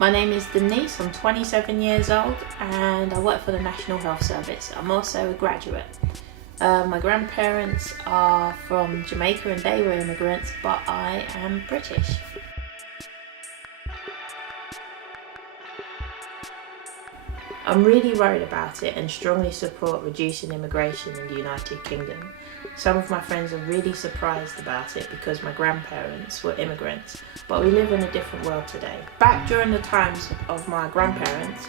My name is Denise, I'm 27 years old and I work for the National Health Service. I'm also a graduate. My grandparents are from Jamaica and they were immigrants, but I am British. I'm really worried about it and strongly support reducing immigration in the United Kingdom. Some of my friends are really surprised about it because my grandparents were immigrants, but we live in a different world today. Back during the times of my grandparents,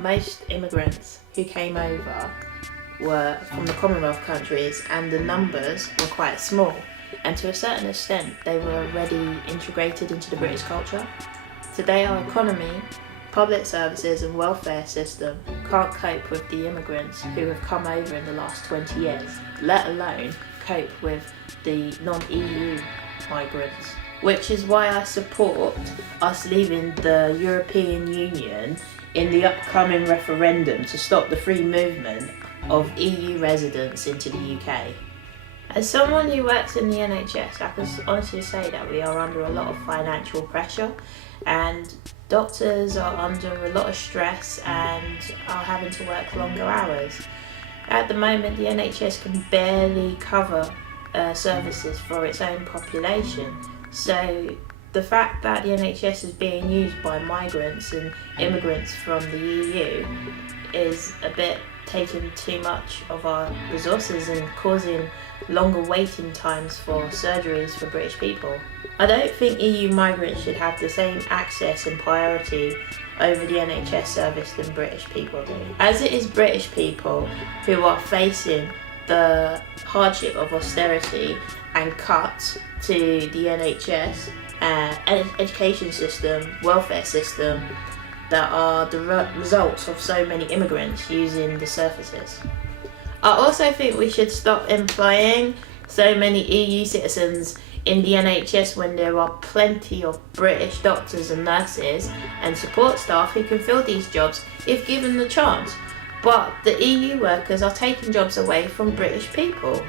most immigrants who came over were from the Commonwealth countries and the numbers were quite small, and to a certain extent they were already integrated into the British culture. Today our economy, public services and welfare system can't cope with the immigrants who have come over in the last 20 years, let alone cope with the non-EU migrants. Which is why I support us leaving the European Union in the upcoming referendum to stop the free movement of EU residents into the UK. As someone who works in the NHS, I can honestly say that we are under a lot of financial pressure and doctors are under a lot of stress and are having to work longer hours. At the moment, the NHS can barely cover services for its own population. So the fact that the NHS is being used by migrants and immigrants from the EU is a bit taking too much of our resources and causing longer waiting times for surgeries for British people. I don't think EU migrants should have the same access and priority over the NHS service than British people do, as it is British people who are facing the hardship of austerity and cuts to the NHS, education system, welfare system, that are the results of so many immigrants using the services. I also think we should stop employing so many EU citizens in the NHS when there are plenty of British doctors and nurses and support staff who can fill these jobs if given the chance. But the EU workers are taking jobs away from British people.